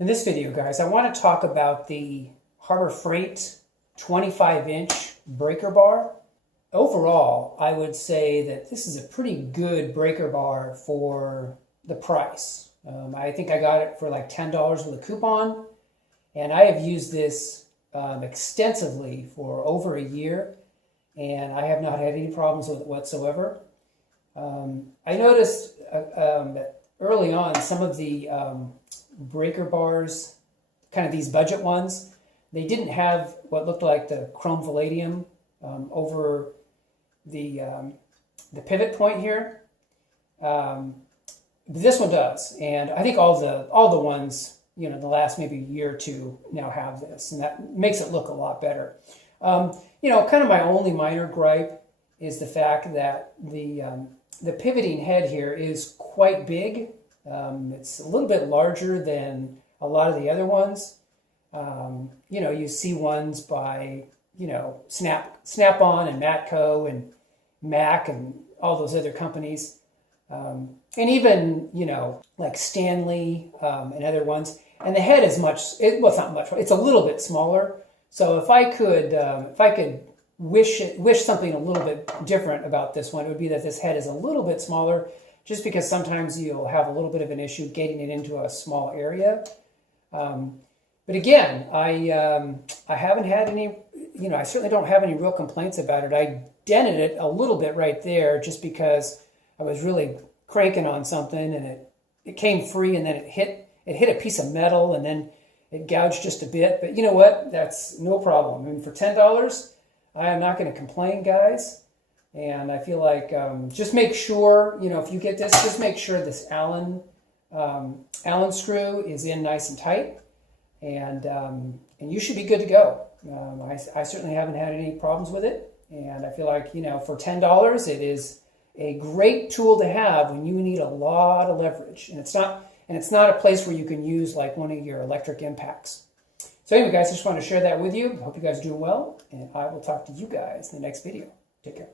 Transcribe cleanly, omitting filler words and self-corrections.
In this video, guys, I want to talk about the Harbor Freight 25-inch breaker bar. Overall, I would say that this is a pretty good breaker bar for the price. I think I got it for like $10 with a coupon, and I have used this extensively for over a year, and I have not had any problems with it whatsoever. I noticed that early on some of the breaker bars, kind of these budget ones, they didn't have what looked like the chrome palladium over the pivot point here. This one does, and I think all the ones, the last maybe year or two now have this, and that makes it look a lot better. Kind of my only minor gripe is the fact that the pivoting head here is quite big. It's a little bit larger than a lot of the other ones. You see ones by, Snap-on and Matco and Mac and all those other companies. And even, like Stanley and other ones. And the head is it's not much, it's a little bit smaller. So if I could wish something a little bit different about this one, it would be that this head is a little bit smaller, just because sometimes you'll have a little bit of an issue getting it into a small area. But again, I haven't had any, I certainly don't have any real complaints about it. I dented it a little bit right there just because I was really cranking on something, and it came free, and then it hit a piece of metal, and then it gouged just a bit. But you know what? That's no problem. I mean, for $10, I am not going to complain, guys. And I feel like just make sure, if you get this, just make sure this Allen screw is in nice and tight, and you should be good to go. I certainly haven't had any problems with it, and I feel like, for $10, it is a great tool to have when you need a lot of leverage, and it's not a place where you can use like one of your electric impacts. So anyway, guys, I just want to share that with you. I hope you guys are doing well, and I will talk to you guys in the next video. Take care.